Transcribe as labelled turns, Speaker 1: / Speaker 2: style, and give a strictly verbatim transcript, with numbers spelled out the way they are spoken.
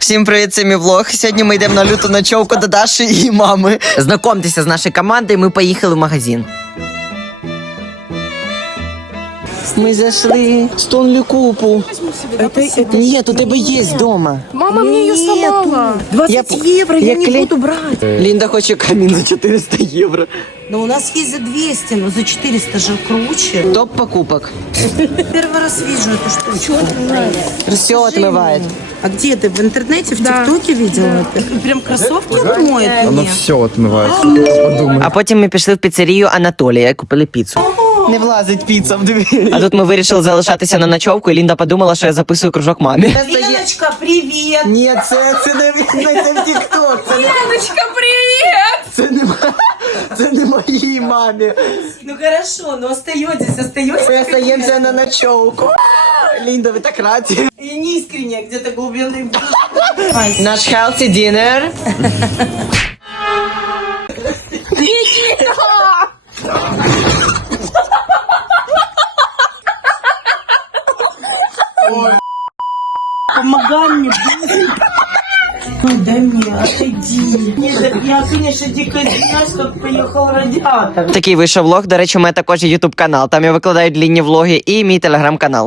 Speaker 1: Всім привіт, це мій влог. Сьогодні ми йдемо на люту ночовку до Даші і мами. Знайомтеся з нашою командою, ми поїхали в магазин. Ми зайшли в Стонлі Купу. Нет, у тебе есть дома.
Speaker 2: Мама мне ее сломала. двадцать евро я, я не кле... буду брать.
Speaker 1: Линда хочет камин за четыреста евро.
Speaker 2: Но у нас есть за двести, но за четыреста же круче.
Speaker 1: Топ покупок.
Speaker 2: Первый раз вижу эту штучку.
Speaker 1: Все отмывает.
Speaker 2: А где ты? В интернете, в да. ТикТоке видела? Да. Прям кроссовки отмоет.
Speaker 3: Оно все отмывает.
Speaker 1: А потім ми пішли в піцерію Анатолія, купили піцу. Не влазить піца в двері. А тут ми вирішили залишатися на ночовку, і Лінда подумала, що я записую кружок мамі.
Speaker 2: Леночка, привіт!
Speaker 1: Ні, це, це не видно, це в тік-ток.
Speaker 2: Леночка, привіт!
Speaker 1: Це не, це не моїй мамі.
Speaker 2: Ну хорошо, но остаетесь, остаетесь.
Speaker 1: Ми остаємося на ночовку. Лінда, ви так раді.
Speaker 2: Я не искренне, где-то глубины.
Speaker 1: Наш healthy dinner.
Speaker 2: Помогай мне, ой, дай мне, отойди. Нет, я, конечно, дико извиняюсь, как поехал радиатор.
Speaker 1: Такий вийшов влог. До речі, у мене також є ютуб канал. Там я викладаю длінні влоги і мій телеграм-канал.